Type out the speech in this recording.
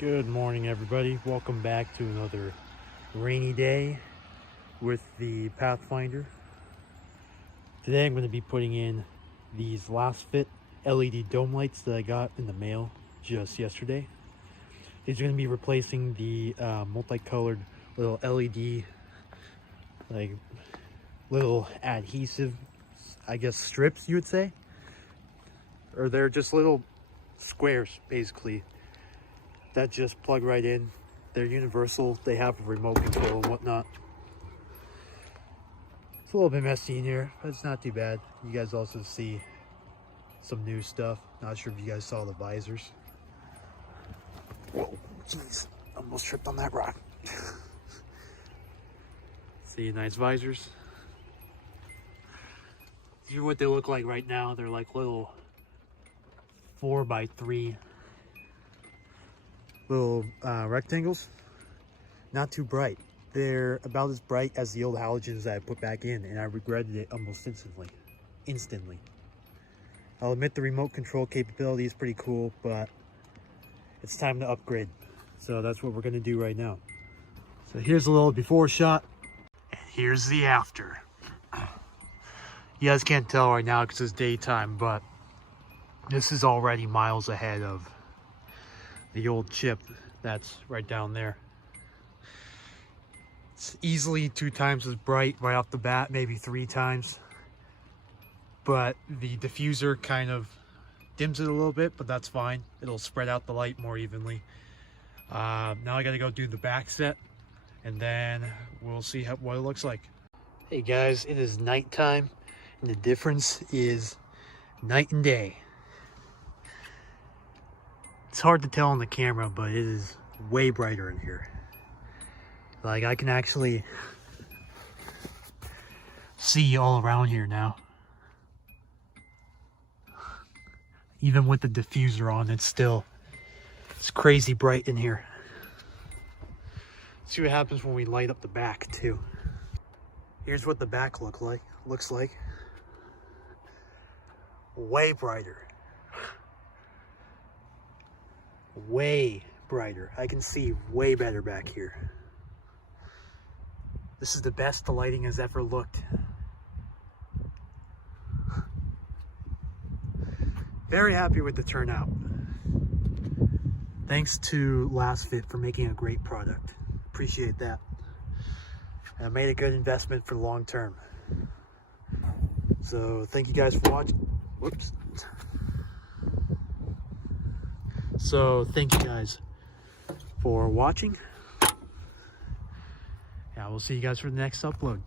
Good morning, everybody. Welcome back to another rainy day with the Pathfinder. Today I'm going to be putting in these Lasfit LED dome lights that I got in the mail just yesterday. These are going to be replacing the multicolored little LED, like little adhesive, I guess strips you would say. Or they're just little squares basically that just plug right in. They're universal. They have a remote control and whatnot. It's a little bit messy in here, but it's not too bad. You guys also see some new stuff. Not sure if you guys saw the visors. Whoa, jeez, almost tripped on that rock. See, nice visors. These are what they look like right now. They're like little 4x3 little rectangles. Not too bright. They're about as bright as the old halogens that I put back in, and I regretted it almost instantly. I'll admit the remote control capability is pretty cool, but it's time to upgrade. So that's what we're gonna do right now. So here's a little before shot, and here's the after. You guys can't tell right now because it's daytime, but this is already miles ahead of the old chip that's right down there. It's easily 2 times as bright right off the bat, maybe 3 times. But the diffuser kind of dims it a little bit, but that's fine. It'll spread out the light more evenly. Now I gotta go do the back set, and then we'll see what it looks like. Hey guys, it is nighttime, and the difference is night and day. It's hard to tell on the camera, but it is way brighter in here. Like, I can actually see all around here now. Even with the diffuser on, it's crazy bright in here. See what happens when we light up the back too. Here's what the back looks like. Way brighter. Way brighter. I can see way better back here. This is the best the lighting has ever looked. Very happy with the turnout. Thanks to Lasfit for making a great product. Appreciate that. And I made a good investment for the long term. So thank you guys for watching. Whoops. So thank you guys for watching. Yeah, we'll see you guys for the next upload.